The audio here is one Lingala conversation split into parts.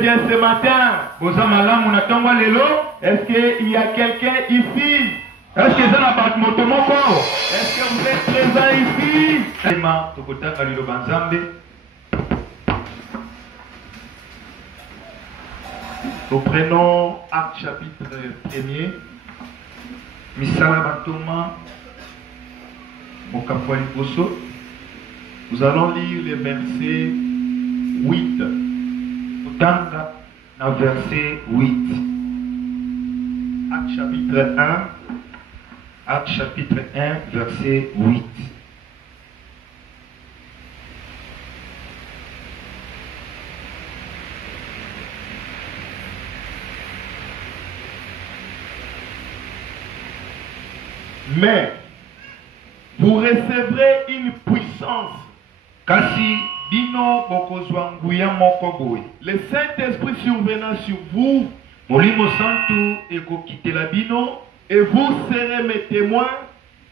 Bien ce matin. Est-ce qu'il y a quelqu'un ici? Est-ce que vous êtes présent ici? Nous prenons Acte chapitre 1er. Nous allons lire les versets 8. Verset 8. Acte chapitre 1. Acte chapitre 1, verset 8. Mais vous recevrez une puissance. Kasi bino bokozwa nguya moko boye. Le Saint-Esprit survenant sur vous. Molimo santu ekokitela bino. Et vous serez mes témoins.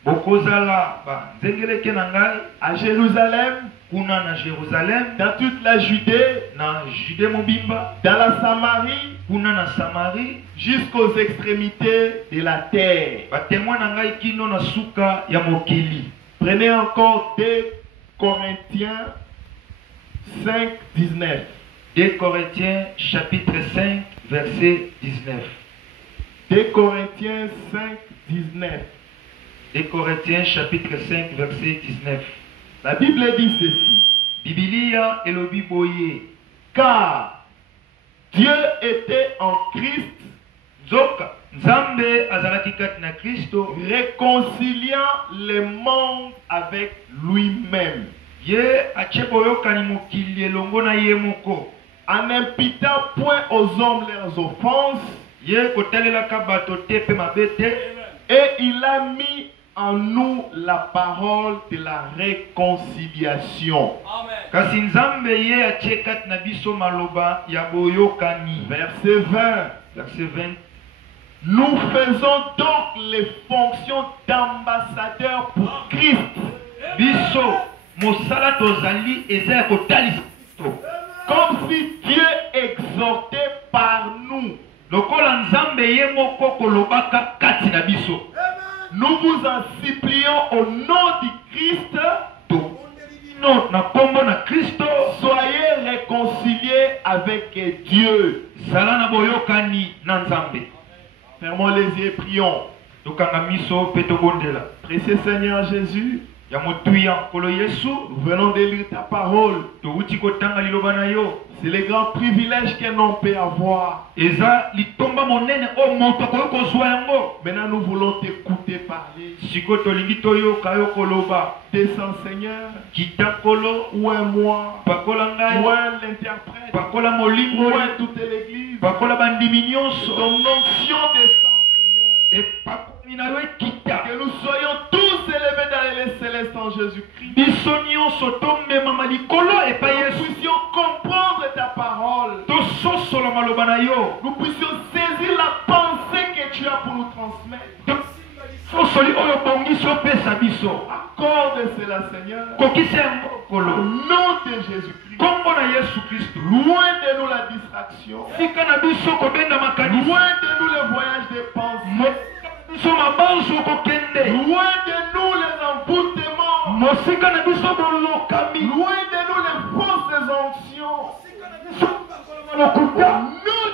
Bokozala ba nzengeleke na ngai à Jérusalem. Kuna na Jérusalem. Dans toute la Judée. Na Judée mobimba. Dans la Samarie. Kuna na Samarie. Jusqu'aux extrémités de la terre. Ba témoin na ngai kino na suka ya mokili. Prenez encore 2 Corinthiens 5, 19. 2 Corinthiens chapitre 5 verset 19. 2 Corinthiens 5, 19. 2 Corinthiens chapitre 5 verset 19. La Bible dit ceci. Biblia elobi boye. Car Dieu était en Christ. Zoka Nzambe azalaki kati na Kristo, réconciliant le monde avec lui-même. Ye acheboyokani mokili elongo na ye moko. En n'imputant point aux hommes leurs offenses. Ye kotalelaka bato te pe mabete. Et il a mis en nous la parole de la réconciliation. Amen. Kasi Nzambe ye atie kati na biso maloba ya boyokani. Verset 20. Verset 20. Nous faisons donc les fonctions d'ambassadeurs pour Christ. Biso mosala tozali eza kotalisa. Comme si Dieu exhortait par nous. Lokola Nzambe ye moko kolobaka kati na biso. Nous vous en supplions au nom du Christ. Non, na kombo na Kristo. Soyez réconciliés avec Dieu. Sala na boyokani na Nzambe. Fermons les yeux et prions. Précieux Seigneur Jésus, nous venons de lire ta parole. C'est le grand privilège qu'un homme peut avoir. Maintenant nous voulons t'écouter parler. Descends Seigneur, ou un moi, ou un l'interprète, ou un toute l'église. Ton onction descend Seigneur. Que nous soyons tous élevés dans les célestes en Jésus-Christ. Nous puissions comprendre ta parole. Nous puissions saisir la pensée que tu as pour nous transmettre. Accorde cela Seigneur. Au nom de Jésus-Christ. Loin de nous la distraction. Loin de nous le voyage des pensées. Loin de nous les envoûtements. Loin de nous les fausses onctions. Au nom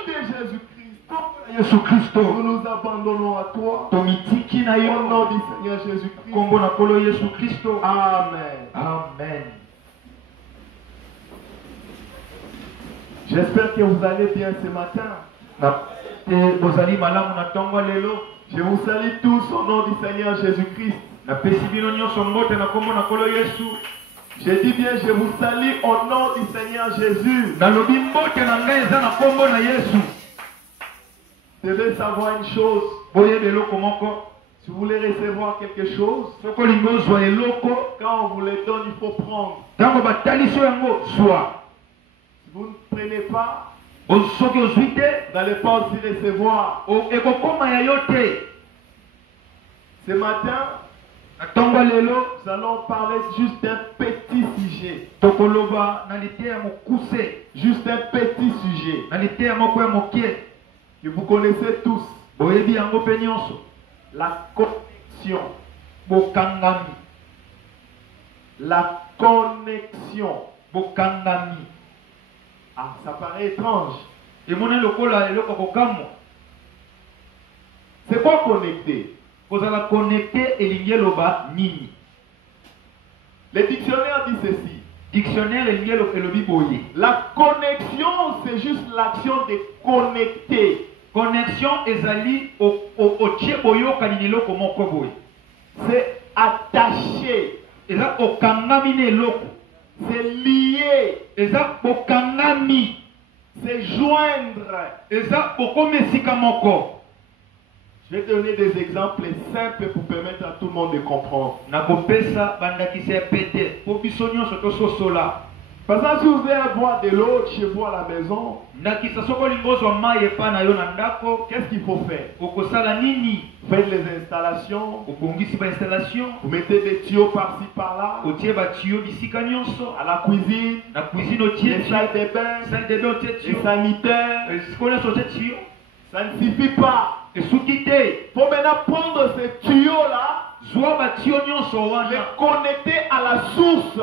de Jésus-Christ. Nous nous abandonnons à toi. Au nom du Seigneur Jésus-Christ. Amen. Amen. J'espère que vous allez bien ce matin. Je vous salue tous au nom du Seigneur Jésus-Christ. Je dis bien, je vous salue au nom du Seigneur Jésus. Vous devez savoir une chose. Si vous voulez recevoir quelque chose, quand on vous le donne, il faut prendre. Si vous ne prenez pas, vous n'allez pas aussi recevoir. Ce matin, nous allons parler juste d'un petit sujet. Juste un petit sujet que vous connaissez tous. La connexion. La connexion. Ah, ça paraît étrange. C'est quoi connecter? Le dictionnaire dit ceci. La connexion, c'est juste l'action de connecter. Connexion ezali au tcheboyo kaniniloko moko boy. C'est attaché. Eza okangami ne loko. C'est lié. Eza okangami. C'est joindre. Eza okomesika moko. Je vais donner des exemples simples pour permettre à tout le monde de comprendre. Nakopesa bandakise pete. Po bisonyo soto sosola. Par exemple, si vous allez boire de l'eau chez vous à la maison, qu'est-ce qu'il faut faire? Faites les installations. Vous mettez des tuyaux par-ci par-là. À la cuisine, les salles de bain, les sanitaires. Ça ne suffit pas. Il faut maintenant prendre ces tuyaux-là, les connecter à la source.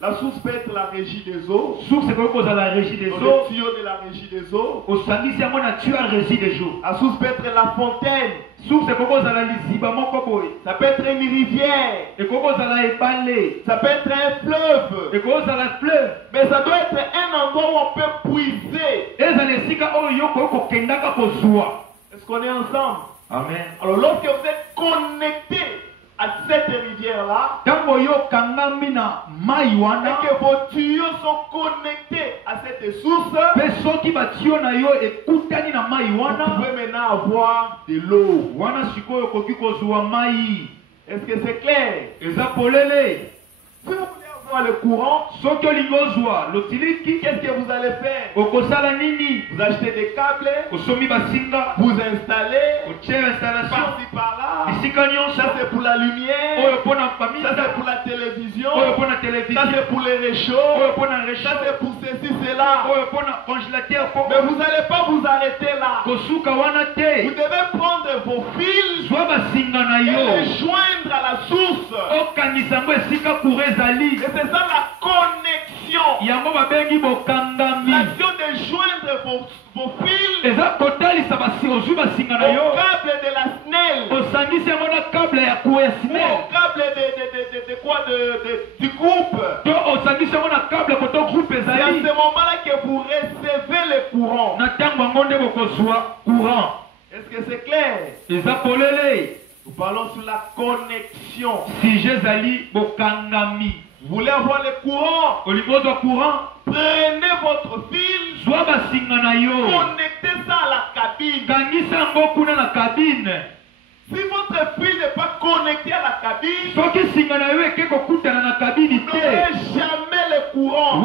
La source peut être la régie des eaux. Le tuyau de la régie des eaux. La source peut être la fontaine. Ça peut être une rivière. Ça peut être un fleuve. Mais ça doit être un endroit où on peut puiser. Est-ce qu'on est ensemble? Amen. Alors lorsque vous êtes connecté à cette rivière-là, et que vos tuyaux sont connectés à cette source, vous pouvez maintenant avoir de l'eau. Est-ce que c'est clair? Si vous voulez avoir le courant, qu'est-ce que vous allez faire? Vous achetez des câbles, vous installez, par-ci par-là. Ça c'est pour la lumière, ça c'est pour la télévision, ça c'est pour les réchauds, ça c'est pour ceci, cela. Mais vous n'allez pas vous arrêter là. Vous devez prendre vos fils et les joindre à la source. Et c'est ça la connexion. L'action de joindre vos fils au câble de la SNEL. Ou au câble du groupe. C'est à ce moment-là que vous recevez le courant. Est-ce que c'est clair? Nous parlons sur la connexion. Vous voulez avoir le courant? Prenez votre fil, connectez ça à la cabine. Si votre fil n'est pas connecté à la cabine, vous n'aurez jamais le courant.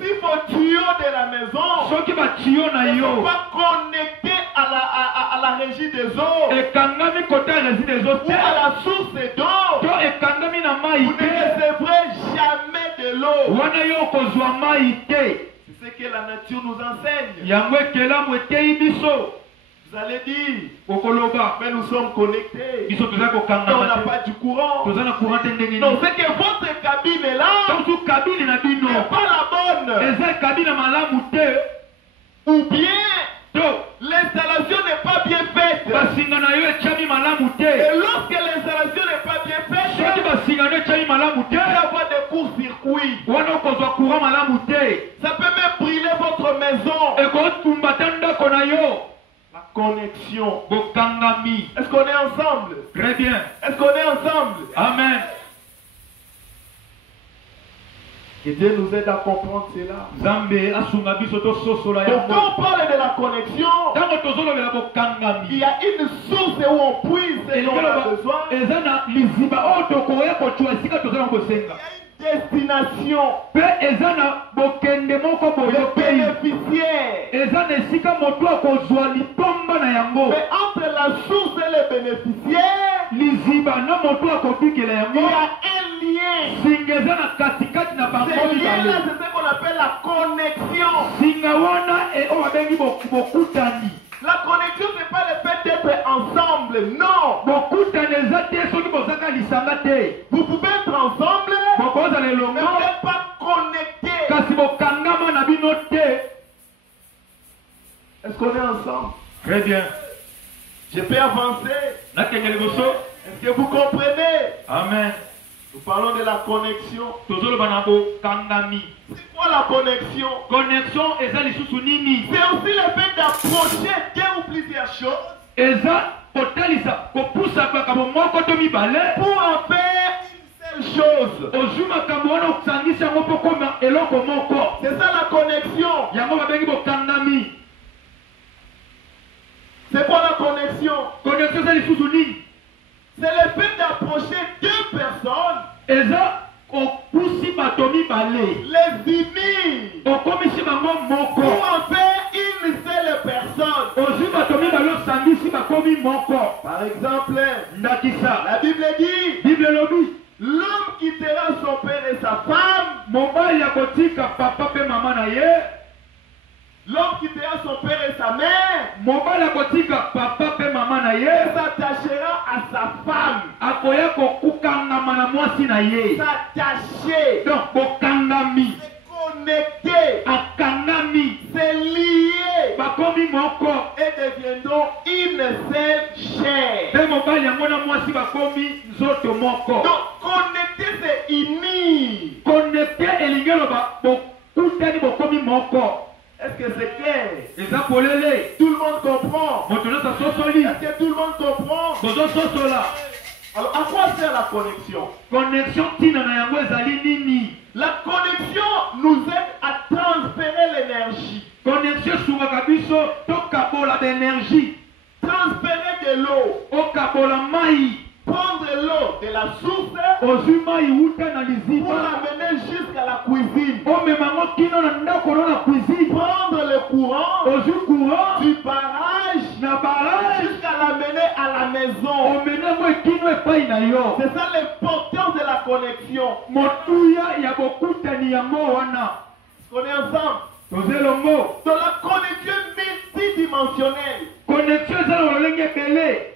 Si vos tuyaux de la maison ne sont pas connectés à la régie des eaux ou à la source d'eau, vous ne recevrez jamais de l'eau. C'est ce que la nature nous enseigne. Vous allez dire, mais nous sommes connectés. On n'a pas du courant. Non, c'est que votre cabine est là. n'est pas la bonne. Ou bien l'installation n'est pas bien faite. Et lorsque l'installation n'est pas bien faite, il peut y avoir des courts-circuits. Ça peut même brûler votre maison. La connexion. Est-ce qu'on est ensemble? Très bien. Est-ce qu'on est ensemble? Amen. Que Dieu nous aide à comprendre cela. Donc quand on parle de la connexion, il y a une source où on puise et on a besoin. Il y a une destination. Pe ezana bokende moko boyo Le pays. bénéficiaire. Ezana esika moto akozwa litomba na yango. Mais entre la source et le bénéficiaire, Liziba na moto akobikela il y yango. a un lien. Singa eza na katikati na bango Ce lien-là, mibale. c'est ce qu'on appelle la connexion. Singa wana oyo babengi bokutani. La connexion, ce n'est pas le fait d'être ensemble, non. Bokutani eza te soki bozaka lisanga te. Vous pouvez être ensemble, Bokozala mais elongo vous n'êtes pas connectés. kasi bokangama na bino te. Est-ce qu'on est ensemble? Très bien. Je peux avancer. Nakenge liboso. Est-ce que vous comprenez? Amen. Nous parlons de la connexion. Tozoloba na bokangami. C'est quoi la connexion? Connexion eza lisusu nini? C'est aussi le fait d'approcher deux ou plusieurs choses Eza kotalisa kopusa makambo moko to mibale pour en faire une seule chose. ozwi makambo wana osangisa yango mpo koma eloko moko. C'est ça la connexion. Yango babengi bokangami. C'est quoi la connexion? Connexion eza lisusu nini? C'est le fait d'approcher deux personnes, Eza opusi bato mibale les unir okomisi bango moko pour en faire une seule personne. ozwi bato mibale osangisi bakomi moko. Par exemple, Ndakisa la Bible dit, Bible elobi l'homme quittera son père et sa femme. mobali akotika papa mpe mama na ye. L'homme quittera son père et sa mère Mobali akotika papa mpe mama na et ye. s'attachera à sa femme. Akoya kokukangama na mwasi na ye. S'attacher, Donc bokangami se connecter, akangami se lier bakomi moko. et deviendront une seule chair. Mpe mobali yango na mwasi bakomi nzoto moko. Donc connecter, c'est unir. Connecte elingi eloba bokutani bokomi moko. Est-ce que c'est clair? Eza polele Tout le monde comprend. moto nyonso asosoli Est-ce que tout le monde comprend? bozososola. Alors à quoi sert la connexion? Connexion ntina na yango ezali nini? La connexion nous aide à transférer l'énergie. Connexion esungaka biso tokabola baénergie. Transférer de l'eau. Okabola mai. Prendre l'eau de la source Ozwi mai wuta na pour liziba. l'amener jusqu'à la cuisine. Omemango kino na ndako na cuisine. Prendre le courant Ozwi courant du barrage na barrage. jusqu'à l'amener à la maison. Omene yango ekino epai na yo. C'est ça l'importance de la connexion. Motuya ya bokutani yango wana. Est-ce qu'on est ensemble? Tozelongo. Dans la connexion multidimensionnelle. Connexion eza na lolenge ebele.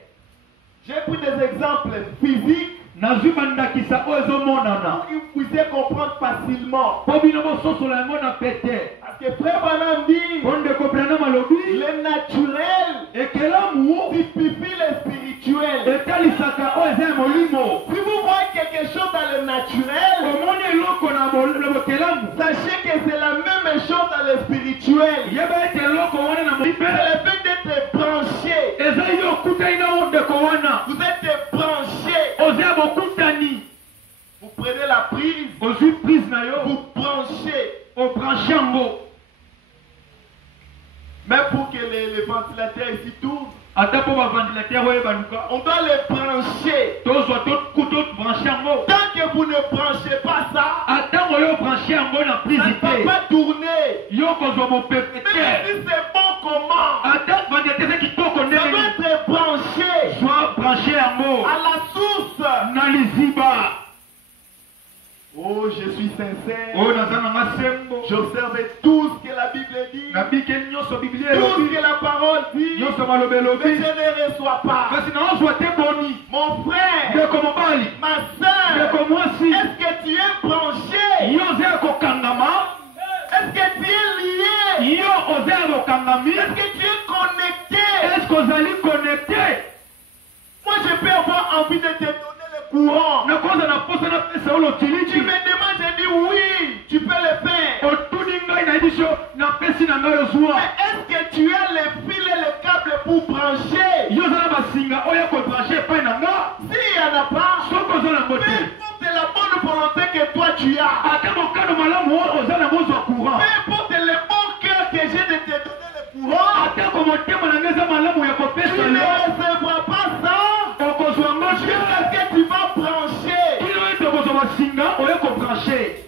J'ai pris des exemples physiques Nazwi bandakisa oyo ezomonana. pour que vous puissiez comprendre facilement. Po bino bososola yango na pete. Parce que Frère Branham dit, Po ndeko Branham alobi le naturel ekelamu typifie le spirituel. etalisaka oyo eza ya molimo. Si vous voyez quelque chose dans le naturel, Omoni eloko na bokelamu. sachez que c'est la même chose dans le spirituel. Yeba ete eloko wana na C'est molipe. le fait d'être branché. Eza yo okutani na ndeko wana. Vous êtes branché. Oza bokutani. Vous prenez la prise, Ozwi prise na yo. vous branchez. Obranche yango. Même pour que les ventilateurs ici tournent, Ata po baventilateur oyo baluka. on doit les brancher. Tozwa tobranche yango. Tant que vous ne branchez pas ça, Atango yo branche yango na ça prise ne va te. pas tourner. Yo kozwa mopepe Même te. si c'est bon comment, Ata ventilateur kitoko ça ndenge doit être branché soit branché yango à la source. na liziba. Oh, je suis sincère. Oyo naza nanga sembo. J'observe tout ce que la Bible dit, Nabike nyonso Biblia tout ce elobi. que la parole dit, Nyonso maloba mais je elobi. ne reçois pas. Kasi naozwa te boni. Mon frère, Ndeko mobali. ma soeur, Ndeko mwasi. est-ce que tu es branché? Yo oza ya kokangama. Est-ce que tu es lié? Yo oza ya kokangami. Est-ce que tu es connecté? Est-ce kozali connecté? Moi, je peux avoir envie de te donner le courant. Nakoza na posa na pesa olo Tu tiliji. me demandes, je dis oui, tu peux le faire. Otuni ngai na biso na pesi na ngai ozwa. Mais est-ce que tu as les fils et les câbles pour brancher? Yo oza na basinga oyo kobranche epai na nga. S'il n'y en a pas, Soko oza na peu bote. importe la bonne volonté que toi tu as, Ata mokano malamu oyo oza na mozwa courant. peu importe le bon cœur que j'ai de te donner le courant, Atako motema na ngai eza malamu ya tu kopesa ne yo. recevras pas ça Okozwa ngo jusqu'à te. ce que tu vas brancher. Kino ete okozwa basinga oyo kobranche. marcher.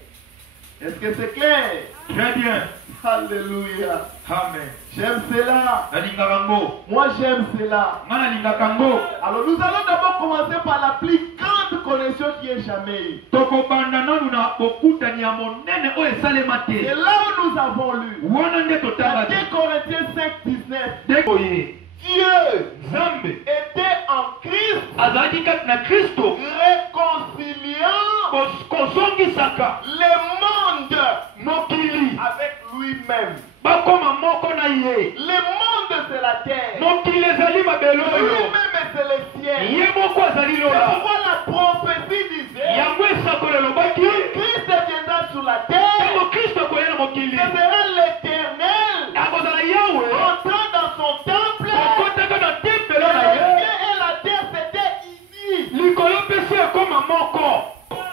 Est-ce que c'est clair? Très bien. Alléluia. Amen. J'aime cela. Nalingaka ngo. Moi j'aime cela. Nga nalingaka ngo. Alors nous allons d'abord commencer par la plus grande connexion qui est jamais eu. Tokobanda nanu na okutani ya monene oyo esalema te. Et là où nous avons lu, Wana nde dans totala 2 te. Corinthiens 5:19, Dekoye. Dieu Nzambe était en Christ azalaki kati na Kristo réconciliant kozongisaka le monde mokili avec lui-même. bakoma moko na ye. Le monde c'est la terre. Mokili ezali mabele oyo. Lui-même c'est le ciel. Ye moko azali C'est lola. pourquoi la prophétie disait Yango esakolo elobaki Christ viendra sur la terre. ntango Kristo akoya na Ce mokili sera l'éternel akozala Yawe entrant dans son temple. akotaka na Le tempelo na ciel ye. et la terre s'étaient unis. Likolo mpe se ekoma moko.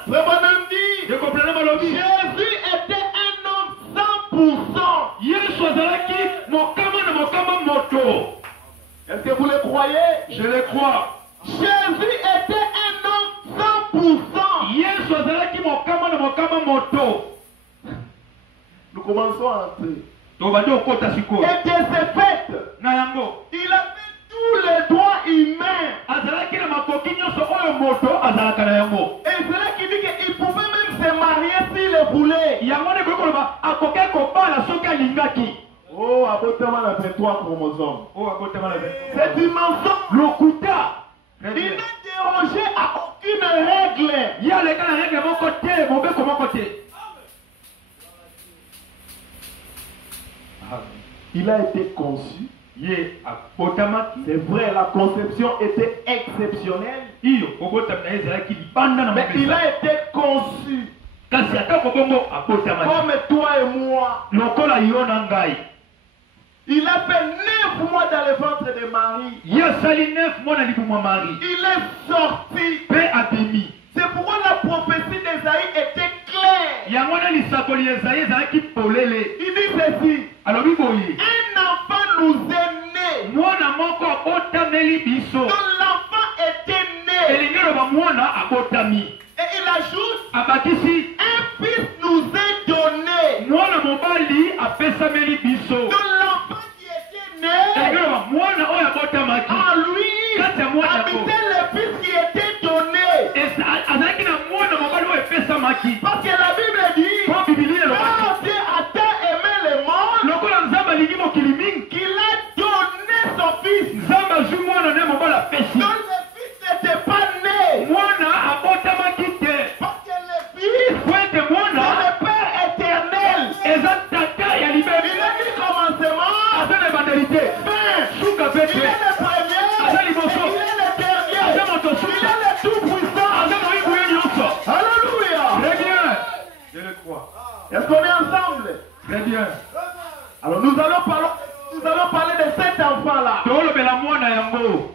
Le bonhomme dit Ekoprena malobi Jésus était un homme 100%. Yesu azalaki mokama na mokama moto. Est-ce que vous le croyez? Je le crois. Jésus était un homme 100%. Yesu azalaki mokama na mokama moto. Nous commençons à entrer. Tobandi okota sikoyo. Et de ce fait, Na yango il avait tous les droits humains. azalaki na makoki nyonso oyo moto azalaka na yango. Et c'est là qu'il dit qu'il pouvait même se marier s'il le voulait. Yango nde koki koloba akoki kobala soki alingaki. Oh, abotama na 23 chromosomes. Oh, akotama na C'est un mensonge. lokuta. Il n'a dérogé à aucune règle. Ye aleka na règle moko te, mobeko moko te. Il a été conçu. Ye abotamaki. C'est vrai, la conception était exceptionnelle. Iyo kobotama na ye ezalaki libanda na Mais il mapesa. a été conçu Kasi atako bongo abotamaki. comme toi et moi. Lokola yo na ngai. Il a fait 9 mois dans le ventre de Marie. Ye asali 9 mois na libumwa Mari. Il est sorti. Mpe abimi. C'est pourquoi la prophétie d'Esaïe était claire. Yango na lisakoli Ezayi ezalaki polele. Il dit ceci. Alobi boye. Un enfant nous est né. Mwana moko abotameli biso. Donc l'enfant était né. Elingi loba mwana abotami. Et il ajoute, Abakisi un fils nous est donné. mwana mobali apesameli biso. Donc l'enfant qui était né, Elingi loba mwana oyo abotamaki. en lui, Kati ya mwana yango. habitait le fils qui était donné. Azalaki na mwana mobali oyo epesamaki. Parce que la Bible dit, Po Biblia elobaki. quand Dieu a tant aimé le monde, Lokola Nzambe alingi mokili mingi. qu'il a donné son fils. Nzambe azwi mwana na ye mobali apesi. Donc le fils n'était pas né. Mwana abotamaki te. Parce que le fils, Po ete c'est mwana le Père éternel. eza tata ya Il libemi. a dit commencement, Aza na ebandeli te. fin. Suka Il pe est te. le premier, Aza et liboso. il est le dernier. Aza moto Il suka. est le tout puissant. Aza moyibu ye nyonso. Alléluia. Très bien. Je le crois. Est-ce qu'on est ensemble? Très bien. Alors nous allons parler de cet enfant-là. Tolobela mwana yango.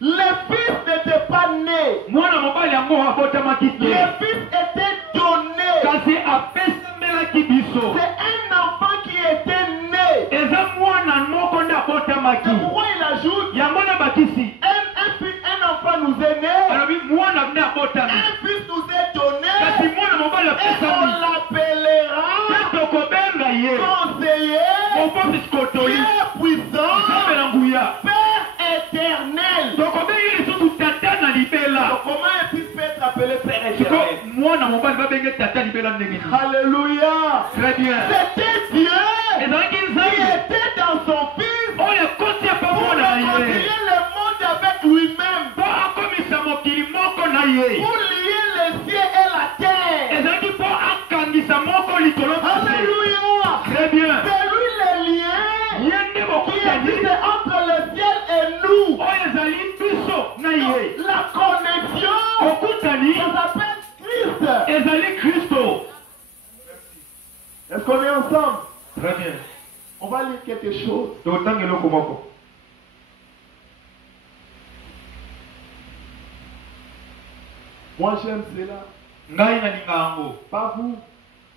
Le fils n'était pas né. Mwana mobali yango abotamaki Le te. fils était donné. Kasi apesamelaki biso. C'est un enfant qui était né. Eza mwana moko nde abotamaki. C'est pourquoi il ajoute, Yango na bakisi. un enfant nous est né. Alobi mwana nde abotami. Un fils nous est donné. Kasi mwana mobali Et on apesami. l'appellera Mpe tokobenga ye. conseiller, Mobosi kotoli. Dieu puissant, Nzambe na nguya. Père éternel. Tokobengi lisusu tata na libela. Donc, comment un fils peut être appelé Père Siko éternel? mwana mobali babenge tata libela ndenge nini. Alléluia. Très bien. C'était Dieu Ezalaki qui Nzambe était dans son fils oyo ekoti ya pour pamona na ye. réconcilier le monde avec lui-même, Mpo akomisa mokili moko na ye. pour lier le ciel et la terre. Ezalaki mpo akangisa moko likolo na se. Alléluia. Très bien. C'est lui le lien Ye nde qui bokutani existe entre le ciel et nous. oyo ezali biso na ye. La connexion, Okutani ça s'appelle Christ. ezali Kristo. Est-ce qu'on est ensemble? Très bien. On va lire quelque chose. Totanga eloko moko. Moi j'aime cela. Ngai nalinga yango. Pas vous.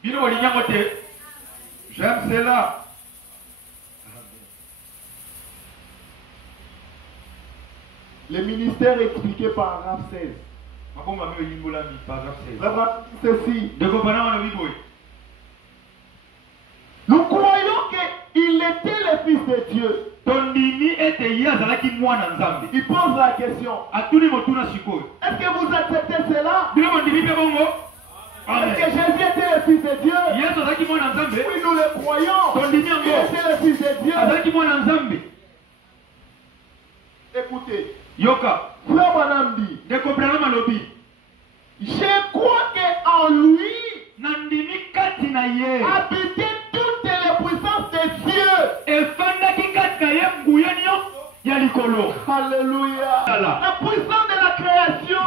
Bino bolingi yango te. J'aime cela. Le ministère expliqué paragraphe 16. Ceci. Nous croyons qu'il était le Fils de Dieu. Il pose la question. Est-ce que vous acceptez cela? Est-ce que Jésus était le Fils de Dieu? Oui, nous le croyons. Il était le Fils de Dieu. Écoutez. Frère Branham dit, je crois qu'en lui habitait toutes les puissances de Dieu. Alléluia. La puissance de la création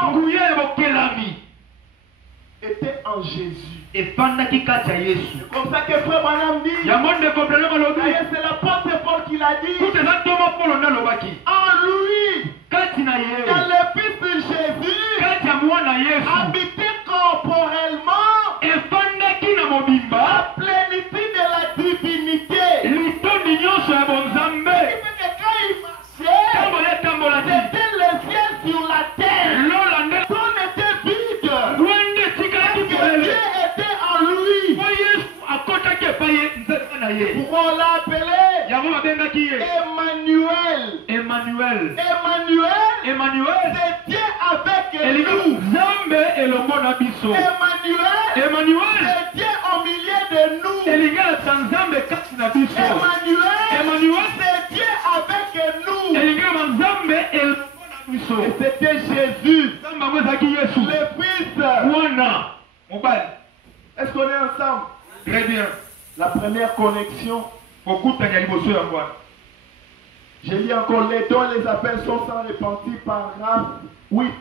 était en Jésus. C'est comme ça que Frère Branham dit. D'ailleurs, c'est l'apôtre Paul qui l'a dit. En lui, dans le Fils de Jésus, habitait corporellement la plénitude de la divinité. C'était le ciel sur la terre. Tout était vide. Dieu était en lui. Pourquoi on l'a appelé Emmanuel. Emmanuel, c'est Dieu avec nous. Emmanuel, c'est Dieu au milieu de nous. Emmanuel, c'est Dieu avec nous. Et c'était Jésus, le Fils. Est-ce qu'on est ensemble? Très bien. La première connexion. Je lis encore, les dons et les appels sont sans repentir, paragraphe 8.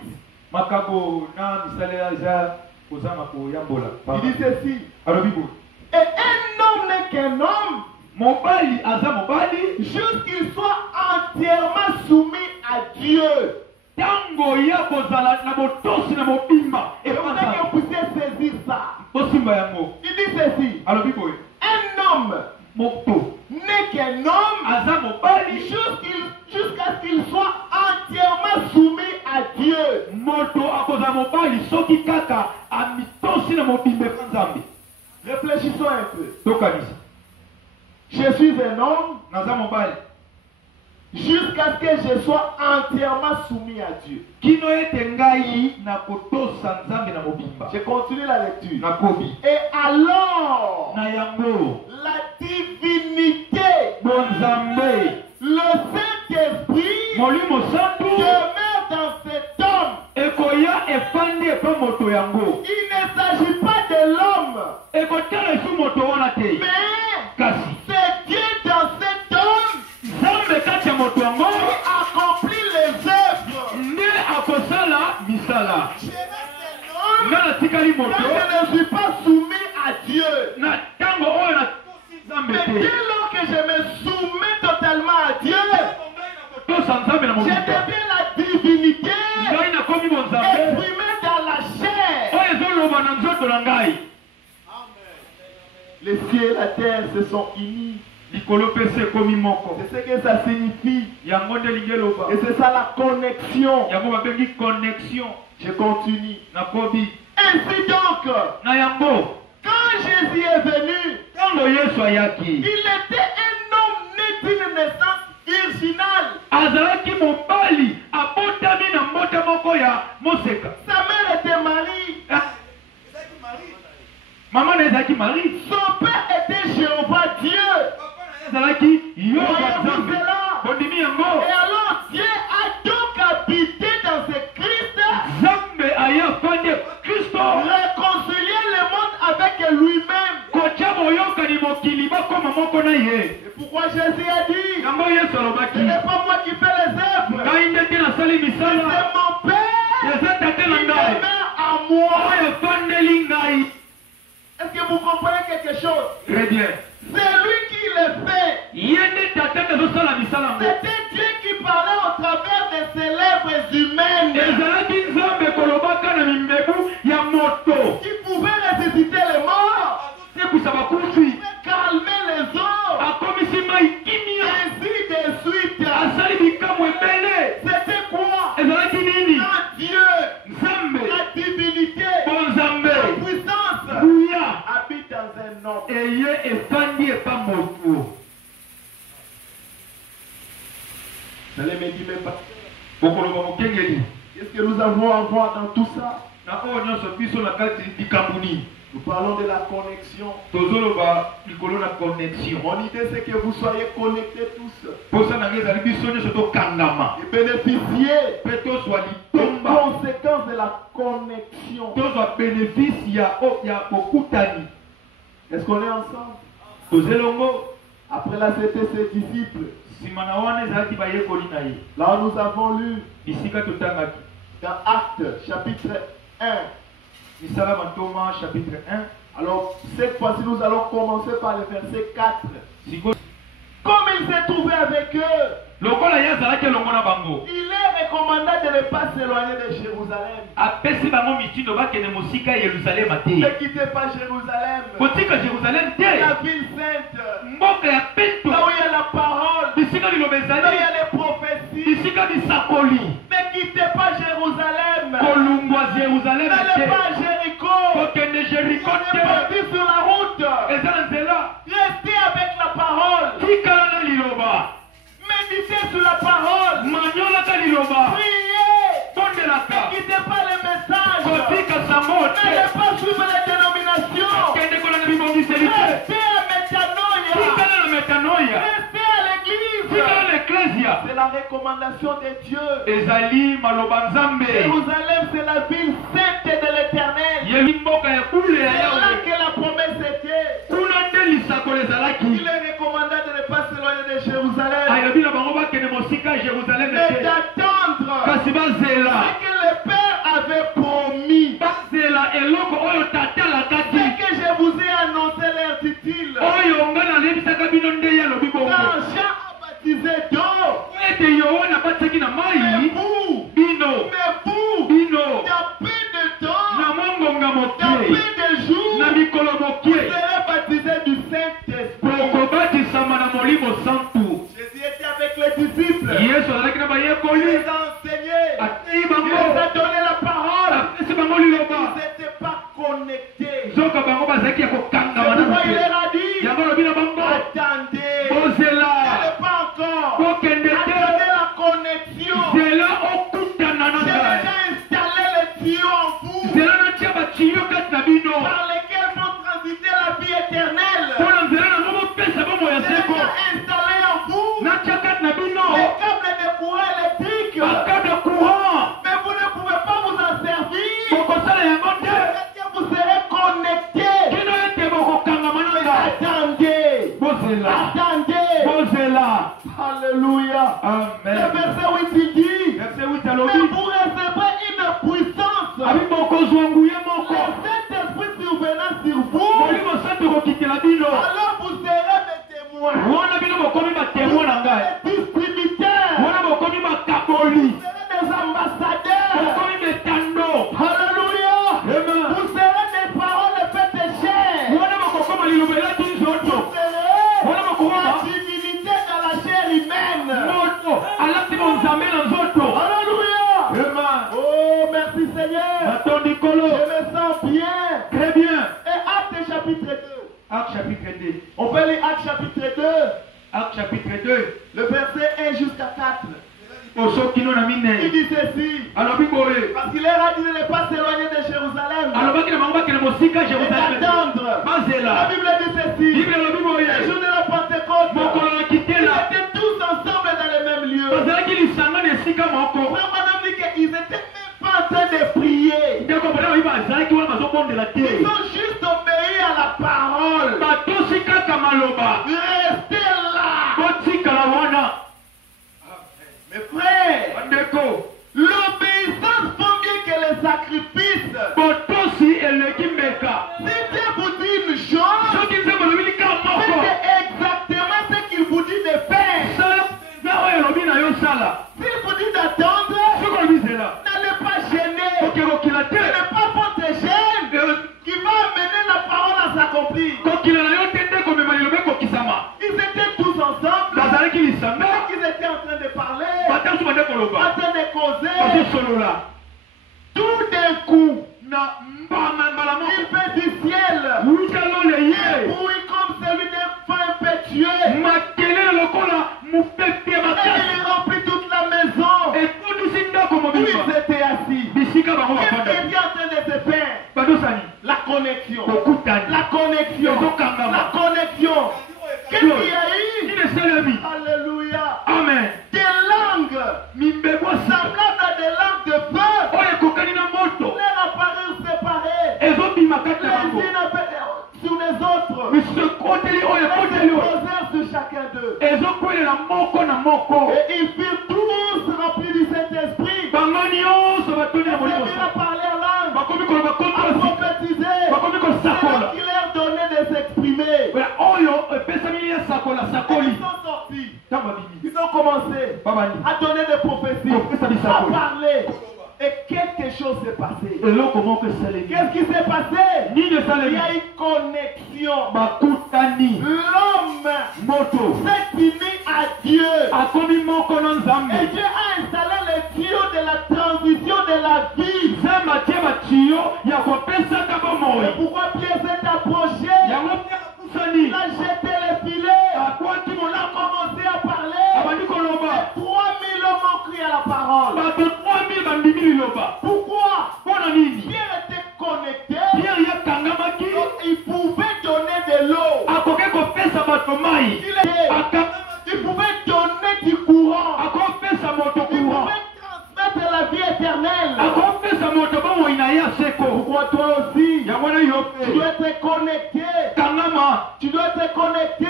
Il dit ceci. Et un homme n'est qu'un homme jusqu'il soit entièrement soumis à Dieu. Et vous que vous puissiez saisir ça. Il dit ceci. Un homme n'est qu'un homme jusqu'à ce qu'il soit entièrement soumis à Dieu. Réfléchissons un peu. Je suis un homme jusqu'à ce que je sois entièrement soumis à Dieu. Je continue la lecture. Et alors, la divinité, le Saint-Esprit demeure dans cet homme. Il ne s'agit pas de l'homme, mais c'est Dieu dans cet homme qui accomplit les œuvres. Je ne suis pas soumis à Dieu. Mais dès lors que je me soumets totalement à Dieu, je deviens la divinité exprimée dans la chair. Les cieux et la terre se sont unis. C'est ce que ça signifie. Et c'est ça la connexion. Je continue. Ainsi donc, quand Jésus est venu, il était un homme né d'une naissance virginale. Sa mère était Marie. Son père était Jéhovah Dieu. Et alors Dieu a donc habité dans ce Christ, réconcilier le monde avec lui-même. Et pourquoi Jésus a dit, ce n'est pas moi qui fais les œuvres, c'est mon Père qui demeure à moi. Est-ce que vous comprenez quelque chose? Très bien. C'est lui qui le fait. C'était Dieu qui parlait au travers de ses lèvres humaines. Qui pouvait ressusciter les morts. Calmer les eaux. Ainsi de suite. C'était quoi? Un Dieu. La Vous allez me dire, mais pasteur, bokoloba mokengeli qu'est-ce que nous avons à voir dans tout ça? na oyo nyonso biso na kati likambo nini Nous parlons de la connexion. tozoloba likolo na connexion. Mon idée c'est que vous soyez connectés tous posa na ngai ezali biso nyonso tokangama et bénéficier mpe tozwa des litomba conséquences de la connexion. tozwa bénéfice ya bokutani. Est-ce qu'on est ensemble? tozelongo Après là, c'était ses disciples. nsima na wana ezalaki bayekoli na ye Là, nous avons lu bisika totangaki dans Actes, chapitre 1. misala mantoma chapitre 1. Alors, cette fois-ci, nous allons commencer par le verset 4. sikoyo Comme il s'est trouvé avec eux, lokola ye azalaki elongo na bango il est recommandé de ne pas s'éloigner de Jérusalem. apesi bango mitindo bakende mosika ya yerusalema te Ne quittez pas Jérusalem, kotika jerusalem te la ville sainte, mboka ya peto là où il y a la parole, bisika liloba là où il y ezali a les prophéties. bisika bisakoli Ne quittez pas Jérusalem. kolungwa jerusalem N'allez te pas à Jéricho. kokende jeriko On te est parti sur la route. eza na nzela Restez avec la parole. tikala na liloba Méditez sur la parole. manyolaka liloba Priez. tondelaka Ne quittez pas les messages. kotika sango N'allez te pas suivre les dénominations. kende kolanda bibongiseli te Restez à Métanoïa. tikala na metanoia Restez à l'église. tikala na eklesia C'est la recommandation de Dieu. ezali maloba nzambe Jérusalem, c'est la ville sainte de l'éternel. yeli mboka ya kule ya C'est là yawe que la promesse était. kuna nde lisakolo ezalaki Il est recommandé de ne pas s'éloigner de Jérusalem, ayebi na bango bakende mosika ya jerusaleme mais te d'attendre kasi bazela ce que le Père avait promis. bazela eloko oyo tata Ce alakaki que je vous ai annoncé, leur dit-il. oyo nga nalebisaka bino nde ye alobi bongo Quand Jean a baptisé d'eau, ete yohana abataki na mais mai vous, bino il y a peu de temps, na mongonga il y a mokie peu de jours, na mikolo vous mokie serez baptisés du Saint-Esprit. bokobatisama na molimo santu Jésus était avec les disciples. yesu azalaki na Il bayekoli les a enseignés. atei Il bango les a donné la parole. apesi bango liloba Ils n'étaient pas connectés. nzoka bango bazalaki ya C'est kokangama pourquoi na il moke leur a dit, yango alobi na bango attendez. bozela N'allez pas encore. kokende Attendez te la connexion. zela okutana na J'ai ngai déjà installé les tuyaux en vous zela natia batiyo kati na bino par lesquels vont transiter la vie éternelle. mpona nzela nango bopesa bomo ya J'ai seko déjà installé en vous natia kati na bino les câbles de courant électrique. bakade courant Mais vous ne pouvez pas vous en servir. bokosala yango te Parce que vous serez connectés. kino ete bokokangama na Mais ngai attendez. bozela Attendez. bozela Alléluia. Le amen verset 8 il dit, verset 8 mais alobi vous recevrez une puissance. abi bokozwa nguye moko Le Saint-Esprit survenant sur vous. molimo santu kokitela bino Alors vous serez mes témoins. wana bino bokomi batemoin na ngai Des distributeurs. wana bokomi bakaboli Vous serez des ambassadeurs. bokomi betando Alléluia. amen Vous serez des paroles faites chair. wana bokokoma liloba elaki nzoto Vous serez wana la bokokoma divinité dans la chair humaine. moto alati bonzambe na nzoto Alléluia. amen Oh, merci Seigneur. natondi kolo Je me sens bien. très bien Et Actes chapitre 2. acte chapitre 2 On peut lire Actes chapitre 2, acte chapitre 2 le verset 1 jusqu'à 4. osokino na Il minei dit ceci. alobi boye Parce qu'il leur a dit de ne pas s'éloigner de Jérusalem. alobaki na bango bakende mosika Et jerusaleme d'attendre. La bazela Bible dit ceci. bible alobi Le boye jour de la Pentecôte, mokolo na ils kitela étaient tous ensemble dans le même lieu. bazalaki lisanga na esika moko Frère Madame dit qu'ils n'étaient même pas en train de prier. ndeko bona oyi bazalaki wana bazobondela te Ils ont juste obéi à la parole. batosi kaka maloba Restez là. botikala wana Mes frères, bandeko l'obéissance vaut mieux que les sacrifices. botosi eleki mbeka Si Dieu vous dit une chose, soki nzambe alobi lika moko faites exactement ce qu'il vous dit de faire. sala mpenza oyo elobi na yo sala S'il vous dit d'attendre, soki olobi zela n'allez pas gêner. okekokila Ce te n'est pas votre gêne qui va amener la parole à s'accomplir. kokila na yo te nde komema liloba ekokisama Ils étaient tous ensemble. bazalaki lisanga Ils étaient en train de parler, batasu bande en koloba train de causer. bazosolola Tout d'un coup, na mbala il moko fait du ciel wutalole un ye bruit comme celui d'un vent impétueux. makelele lokola mopepe ya Et makasi il remplit toute la connexion. La connexion. Qu'est-ce qu'il y a eu? Alléluia. Amen. Des langues semblables à des langues de feu. Leur apparence séparée. Les unes sur les autres. Les posèrent sur chacun d'eux. Et ils furent tous remplis du Saint-Esprit. Ils virent à parler en langue, à prophétiser. C'est là qu'il leur donnait de s'exprimer. Ils sont sortis. Ils ont commencé à donner des prophéties, à parler. Et quelque chose s'est passé. Qu'est-ce qui s'est passé? Il y a une connexion. L'homme s'est uni à Dieu. Et Dieu a installé le tuyau de la transition de la vie. Et pourquoi Pierre s'est approché? Il a jeté les filets. Il a commencé à parler. Et 3000 hommes ont crié à la parole. Pourquoi? Pierre était connecté. Il pouvait donner de l'eau. Il pouvait donner du courant. Il pouvait transmettre la vie éternelle. Pourquoi toi aussi? Tu dois être connecté. Tu dois être connecté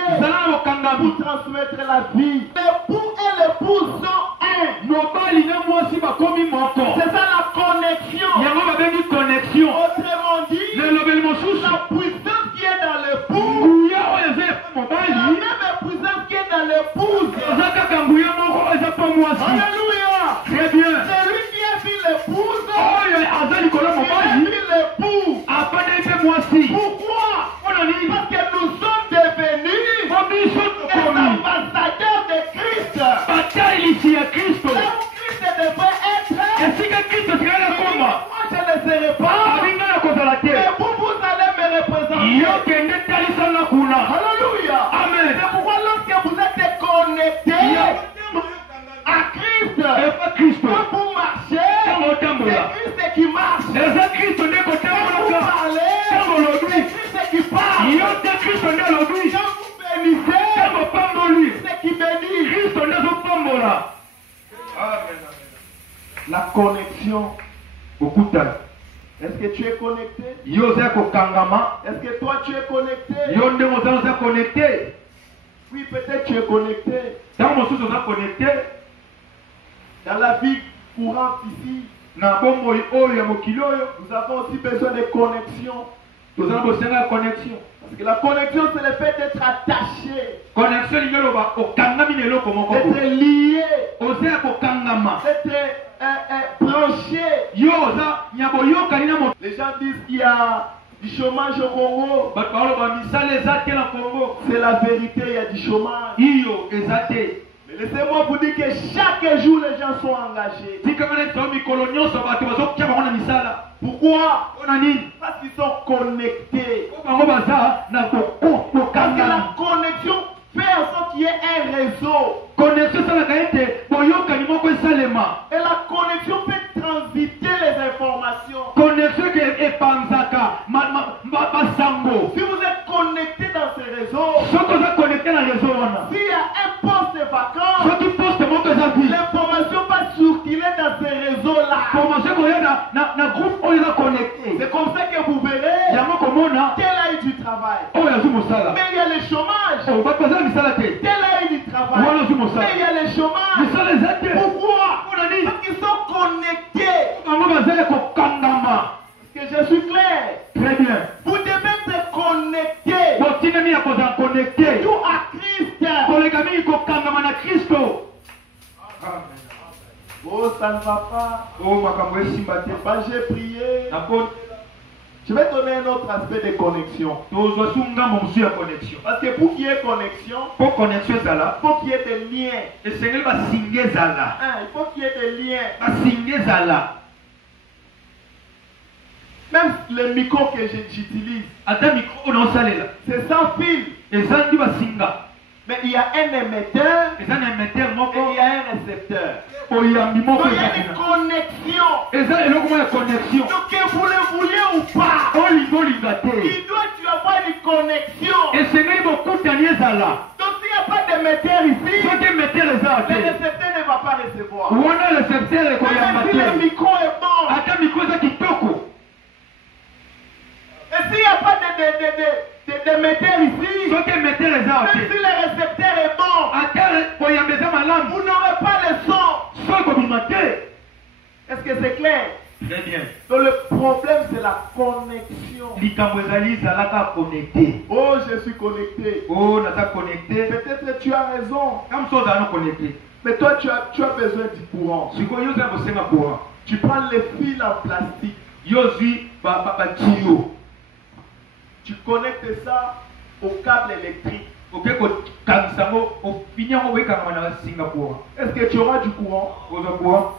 pour transmettre la vie. L'époux et l'épouse sont un. C'est ça la connexion. Autrement dit, la puissance qui est dans l'époux, la même puissance qui est dans l'épouse. Alléluia. Très bien. C'est lui qui a vu l'épouse. Il a vu l'époux. Pourquoi? Parce que nous sommes devenus des ambassadeurs de Christ. Là où Christ devrait être, moi je ne serai pas. Mais vous allez me représenter. Alléluia. Amen. C'est pourquoi lorsque vous êtes connectés à Christ, quand vous marchez, c'est Christ qui marche. Quand vous parlez, c'est Christ qui parle. Quand vous bénissez, c'est qui bénit. La connexion. Est-ce que tu es connecté? Est-ce que toi tu es connecté? Oui, peut-être tu es connecté. Dans la vie courante ici, nous avons aussi besoin de connexion. Parce que la connexion, c'est le fait d'être attaché, d'être lié, d'être branché. Les gens disent qu'il y a du chômage au Congo. C'est la vérité, il y a du chômage. Mais laissez-moi vous dire que chaque jour les gens sont engagés. Pourquoi? Parce qu'ils sont connectés. Parce que la connexion fait en sorte qu'il y ait un réseau. Et la connexion fait transiter les informations. Si vous êtes connecté dans ces réseaux, s'il y a un poste de vacances, l'information va circuler dans ces réseaux-là. C'est comme ça que vous verrez tel a eu du travail. Mais il y a le chômage. Tel a eu du travail. Mais il y a le chômage. Pourquoi? Parce qu'ils sont connectés. Est-ce que je suis clair? Très bien. Vous devez être connecté. Tout à Christ. Oh, ça ne va pas. Pas j'ai prié. Je vais donner un autre aspect de connexion. Parce que pour qu'il y ait connexion, il faut qu'il y ait des liens. Il faut qu'il y ait des liens. Même les micros que j'utilise, c'est sans fil. Mais il y a un émetteur et il y a un récepteur. Donc il y a une connexion. Donc que vous le vouliez ou pas, il doit y avoir une connexion. ezala. Donc s'il n'y a pas d'émetteur ici, Soki émetteur le ezala te. récepteur ne va pas recevoir. Wana récepteur ekoyamba Même si le te. micro est bon, Ata micro eza kitoko. et s'il n'y a pas d'émetteur ici, Soki émetteur ezala même te. si le récepteur est bon, Ata koyamba eza malamu. vous n'aurez pas le son. Soki kobima te. Est-ce que c'est clair? Très bien. Donc le problème c'est la connexion. Likambo ezali ezalaka connecté. Oh, je suis connecté. Oh, naza connecté. Peut-être tu as raison. Comme ça ozala no connecté. Mais toi tu as besoin du courant. Sikoyo yo ozala kosenga courant. Tu prends les fils en plastique. Yo ozwi batiyo. Tu connectes ça au câble électrique. Oke kokangisa yango ofini yango boyekanga na basinga courant. Est-ce que tu auras du courant? Ozwa courant.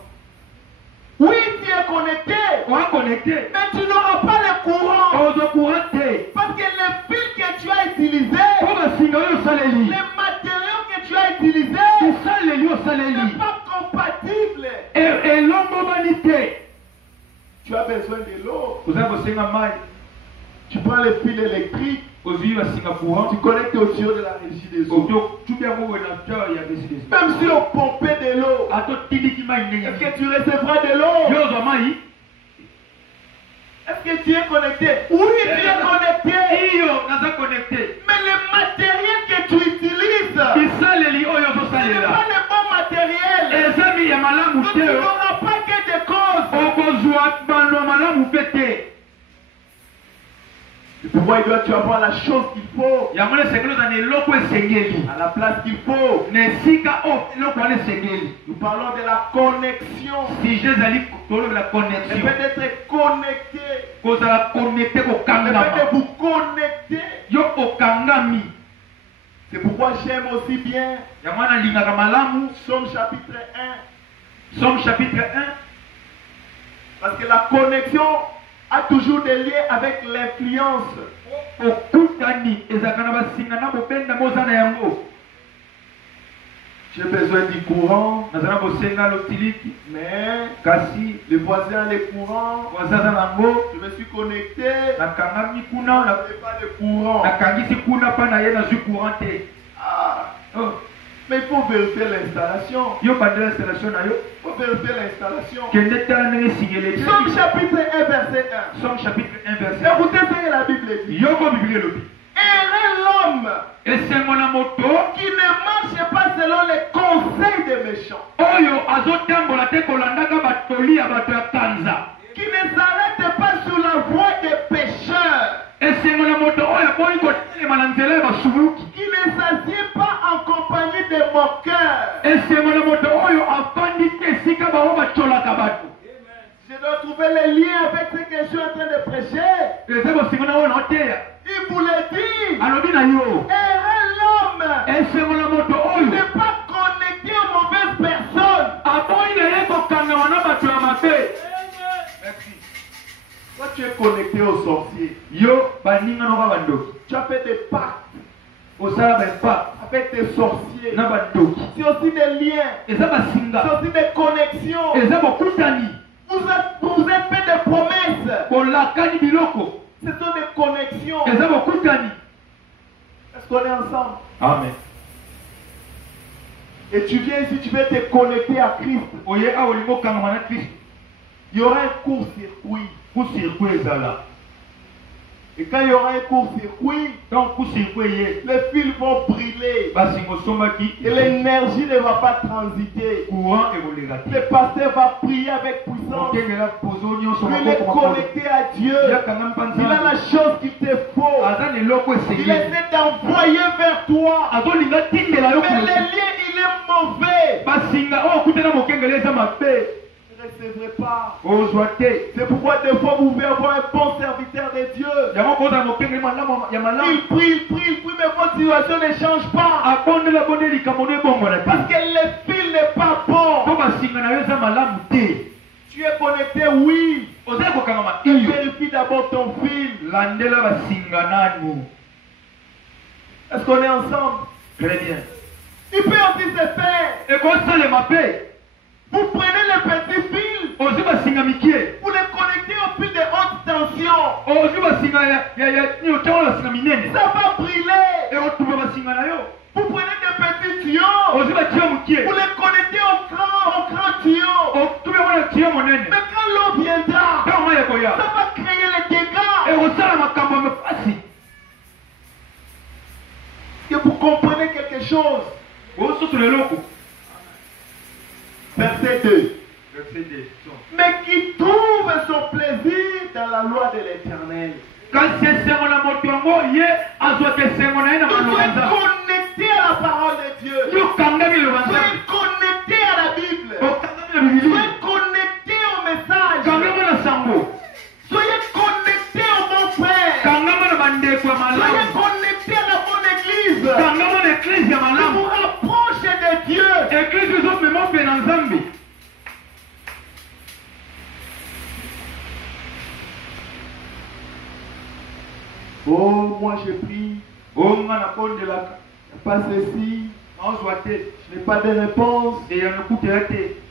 Oui, tu es connecté. Oa connecté. Mais tu n'auras pas le courant. Ozwa courant te. Parce que les fils que tu as utilisés, Po basinga oyo osaleli. les matériaux que tu as utilisés, Osaleli ne osaleli. sont pas compatibles. Elombobani te. Tu as besoin de l'eau. Oza kosenga mai. Tu prends les fils électriques, Ozwi basinga courant. tu connectes au tuyau de la régie des eaux. Tubi yango boye na cœur ya décidé. Même si on pompait de l'eau, Ato tindiki mai ndenge. est-ce que tu recevras de l'eau? Yo ozwa mai. Est-ce que tu es connecté? Oui, tu es connecté. Iyo naza connecté. Mais le matériel que tu utilises, Bisaleli oyo ce n'est ozosalela. pas le bon matériel. Ezami ya malamu Donc tu te. n'auras pas que des causes. Okozwa bano malamu pe te. C'est pourquoi tu vas avoir la chose qu'il faut, Yango le sengeli ozana eloko esengeli. à la place qu'il faut. Na esika eloko wana esengeli. Nous parlons de la connexion. Si ezali tolobela Le connexion. fait d'être connecté, Kozala connecté le fait kokangama. de vous connecter. Yo okangami. C'est pourquoi j'aime aussi bien Yango wana lingaka malamu. Somme chapitre 1. Somme chapitre 1. Parce que la connexion a toujours des liens avec l'influence. Okutani ezalaka na basinga na bobenda moza na yango. J'ai besoin du courant, Nazala bosenga lotiliki. mais Kasi le voisin a le courant. wazaza nango. Je me suis connecté, Nakangami je kuna. n'avais pas de courant. Nakangisi kuna pa na ye nazwi courant te. Ah, Oh. mais il faut vérifier l'installation. Yo bandela installation na yo. Il faut vérifier l'installation. Kende tala ndenge esingeleli. Somme chapitre 1, verset 1. Somme chapitre 1 verset. Écoutez ce que la Bible dit. Yoko bibili elobi. Heureux l'homme Esengo na moto qui ne marche pas selon les conseils des méchants, oyo azotambola te kolandaka batoli ya bato ya kanza. qui ne s'arrête pas sur la voie des pécheurs, Esengo na moto oyo aboyi kotelema na nzela ya basubuki. qui ne s'assied pas en compagnie des moqueurs. Esengo na moto oyo afandi te esika bango batolaka bato. Je dois trouver les liens avec ce que je suis en train de prêcher. Eza bosingo na oyo naoteya. Il vous le dit. Alobi na yo. Heureux l'homme Esengo na moto qui oyo n'est pas connecté aux mauvaises personnes. aboyi na ye kokangama na bato ya mabe. Merci. Toi, tu es connecté aux sorciers. Yo baninga noka bandoki. Tu as fait des pactes Osala baipa avec des sorciers. na bandoki. C'est aussi des liens. Eza C'est basinga. aussi des connexions. Eza bokutani. Vous êtes fait des promesses. Bolakani biloko. Ce sont des connexions. Eza bokutani. Est-ce qu'on est ensemble? Amen. Et tu viens ici, tu veux te connecter à Christ. Oye a olingo kangama na Kristo. Il y aura un court-circuit. Kusirkwe ezala. Et quand il y aura un court-circuit, Donc kusirkwe ye. les fils vont brûler. Basingo sombaki. Et l'énergie ne va pas transiter. Courant ekoleka te. Le pasteur va prier avec puissance. Okengela pozo nyonso Il est connecté à Dieu. yakanga mpanza. Il a la chose qu'il te faut. Aza na eloko Il esengeli. essaie d'envoyer vers toi. azolinga tindela yo Mais le kulosi. lien, il est mauvais. Basinga oyo okutana mokengeli eza mabe. Ne recevrez pas. Ozwa te. C'est pourquoi des fois vous pouvez avoir un bon serviteur de Dieu. Yango kozala mokengeli malamu ya malamu. Il prie, mais votre situation ne change pas. abondela bonde likambo no ebongola te. Parce que le fil n'est pas bon. Po basinga na yo eza malamu te. Tu es connecté, oui. ozali kokangama Tu iyo. vérifies d'abord ton fil. Landela basinga nanu. Est-ce qu'on est ensemble? Très bien. Il peut aussi se faire. ekosalema pe. Vous prenez le petit fil. ozwi basinga mikie. Vous le connectez au fil de haute tension. ozwi basinga ya ntango basinga minene. Ça va brûler. ekotuba basinga Vous prenez des petits tuyaux. Vous les connectez au grand tuyau. Mais quand l'eau viendra, ça va créer les dégâts. Que vous comprenez quelque chose. Verset 2. Mais qui trouve son plaisir dans la loi de l'Éternel. Vous êtes connecté à la parole de Dieu. Vous êtes connecté à la Bible. Vous êtes connecté au message. Soyez connecté au bon frère. Soyez connecté à la bonne église. Vous rapprochez de Dieu. Oh, moi j'ai pris. Oh, pas ceci. Je n'ai pas de réponse.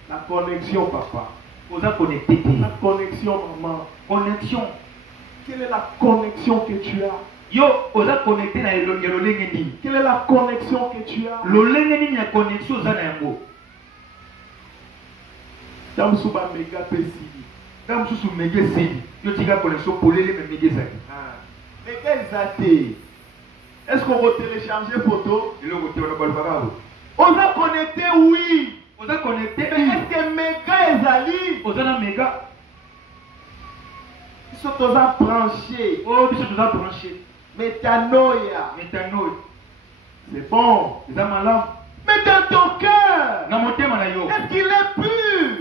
La connexion, papa. La connexion, maman. Quelle est la connexion que tu as? Quelle est la connexion que tu as? Est-ce qu'on va télécharger photo? On a connecté, oui. Mais est-ce que méga ezali? Ils sont tous branchés. Métanoïa. C'est bon. Mais dans ton cœur, est-ce qu'il est pur?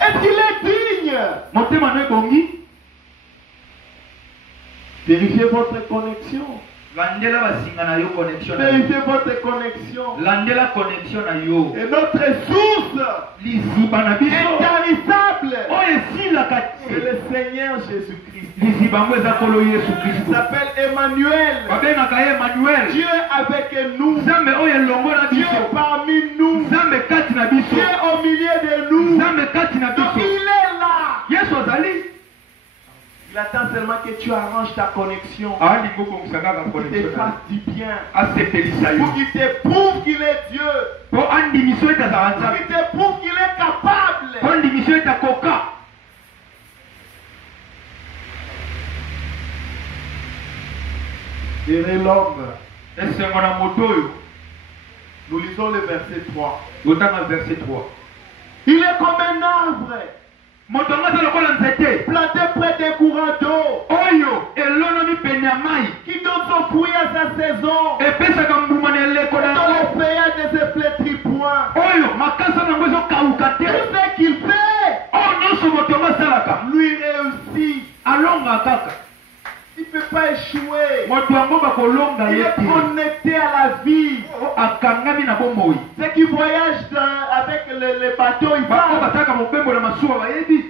Est-ce qu'il est digne? Vérifiez votre connexion. Vérifiez votre connexion. Et notre source intarissable, c'est le Seigneur Jésus-Christ. Il s'appelle Emmanuel. Dieu avec nous. Dieu parmi nous. Dieu au milieu de nous. Donc il est là. Il attend seulement que tu arranges ta connexion. Pour qu'il te fasse du bien. Pour qu'il te prouve qu'il est Dieu. Pour qu'il te prouve qu'il est capable. Verrez l'homme. Nous lisons le verset 3. Il est comme un arbre planté près des courants d'eau, qui donne son fruit à sa saison, et dont le feuillage ne se flétrit point. Tout ce qu'il fait, lui réussit. Il ne peut pas échouer. Il est connecté à la vie. Ceux qui voyagent avec les bateaux, ils partent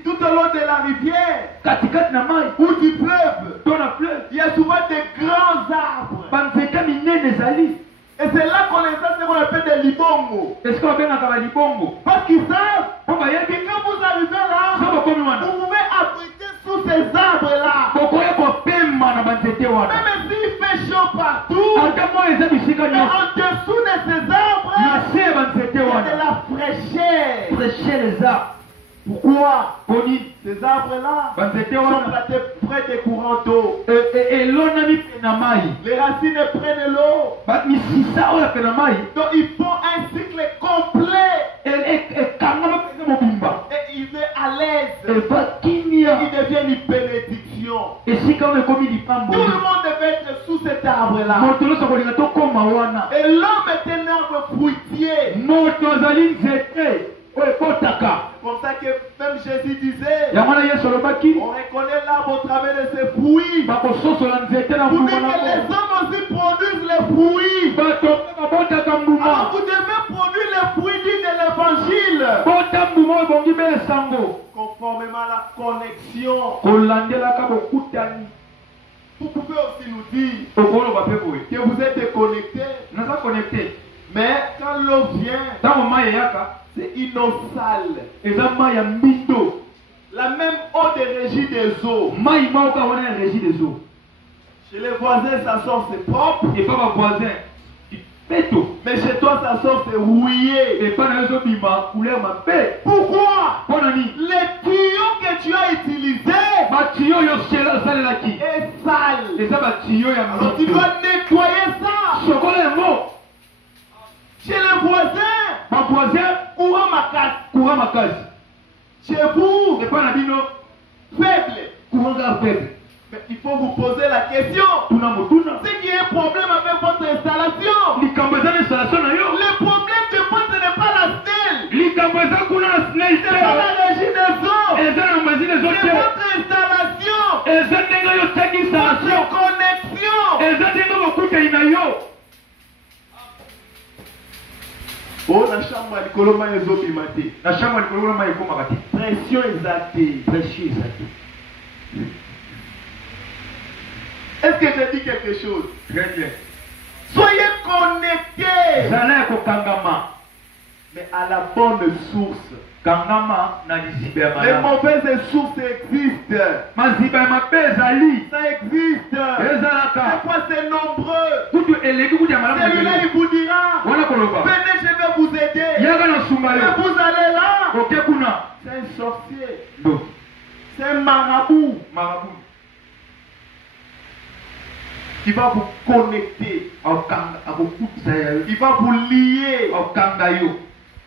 tout au long de la rivière ou du fleuve. Il y a souvent des grands arbres. Et c'est là qu'on les a, ce qu'on appelle des libongos. Parce qu'ils savent que quand vous arrivez là, vous pouvez abriter sous ces arbres-là. Même s'il fait chaud partout, mais en dessous de ces arbres, il y a de la fraîcheur. Pourquoi? Ces arbres-là sont plantés près des courants d'eau. Les racines prennent l'eau. Donc ils font un cycle complet. Et il est à l'aise. Il devient une bénédiction. Tout le monde devait être sous cet arbre-là. Et l'homme est un arbre fruitier. C'est pour ça que même Jésus disait, on reconnaît l'arbre au travers de ses fruits. Vous dites que les hommes aussi produisent les fruits. Alors vous devez produire les fruits de l'évangile. Conformément à la connexion. Vous pouvez aussi nous dire que vous êtes connectés. Mais quand l'eau vient, c'est une eau sale. La même eau de régie des eaux. Chez les voisins, ça sort, c'est propre. Et pas ma voisin. Mais chez toi, ça sort, c'est rouillé. Et pas dans les autres, ma couleur, ma paix. Pourquoi? Bon ami. Les tuyaux que tu as utilisés Ma tuyau, yo, c'est la salle là qui. est sale. Et ça, ma tuyau, y a Alors tu dois nettoyer ça. Chocolat est mort. Chez les voisins, Ma voisin, courant ma casse. courant ma case. Chez vous, Et pas dans bino, faible. courant grave faible. Mais il faut vous poser la question. Tuna motuna. C'est qu'il y a un problème avec votre installation. Likamboza l'installation na yo. Le problème de vous, ce n'est pas la stèle. Likamboza kuna snake. C'est pas la régie des eaux. Et ça, on m'a dit les C'est autres. votre installation. Et ça, n'est yo teki installation. Votre connexion. Et ça, n'est pas beaucoup de inayo. Oh, la chambre à l'école, les autres maté. La chambre de l'eau, il faut m'arrêter. Pression exaltée. Pression exaltée. Est-ce que je dis quelque chose? Très bien. Soyez connectés. Zala ko kangama. Mais à la bonne source. Kangama na liziba Les mala. mauvaises sources existent. Maziba mabe zali. Ça existe. Ezalaka. Pourquoi c'est nombreux? Kutu eleki kutu ya malamu. Celui-là, il vous dira. Wana koloba. Venez, je vais vous aider. Yaga na sunga Et yo. vous allez là. Ok kuna. C'est un sorcier. Do. C'est un marabout. Marabu. Il va vous connecter. Okanga abokutu zayo. Il va vous lier Okanga yo.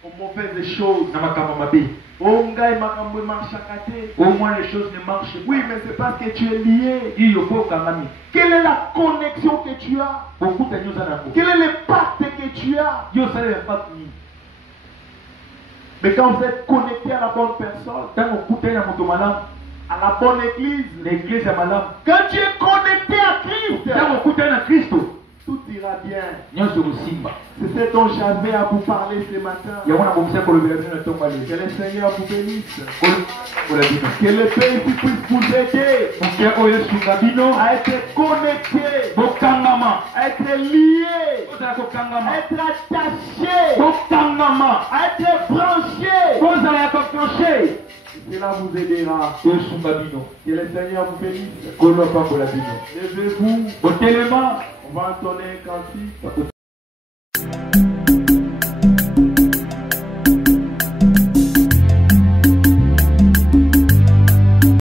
aux mauvaises choses. Na makambo mabe. Oh, ngai makambo marche à côté. Au moins les choses ne marchent pas. Oui, mais c'est parce que tu es lié. Il faut kangami. Quelle est la connexion que tu as? Beaucoup de choses na ko. Quel est le pacte que tu as? Yo sale pas ni. Mais quand vous êtes connecté à la bonne personne, Tango kuta na moto malamu. à la bonne église, L'église ya malamu. quand tu es connecté à Christ, Tango kuta na Kristo. tout ira bien. Nyonso kusimba. C'est ce dont j'avais à vous parler ce matin. Ya wana bomisa kolobela bino na tonga Que le. le Seigneur vous bénisse. Kola bino. Que le Père puisse vous aider Mokia oyo sunga bino. à être connecté, Bokangama. à être lié, Kozala à kokangama. être attaché, Bokangama. à être branché. Kozala ya kokranche. Cela vous aidera. Oyo sunga bino. Que le Seigneur vous bénisse. Kolo pa kola bino. Levez-vous. Botelema. On va entonner un cantique. Bakotuna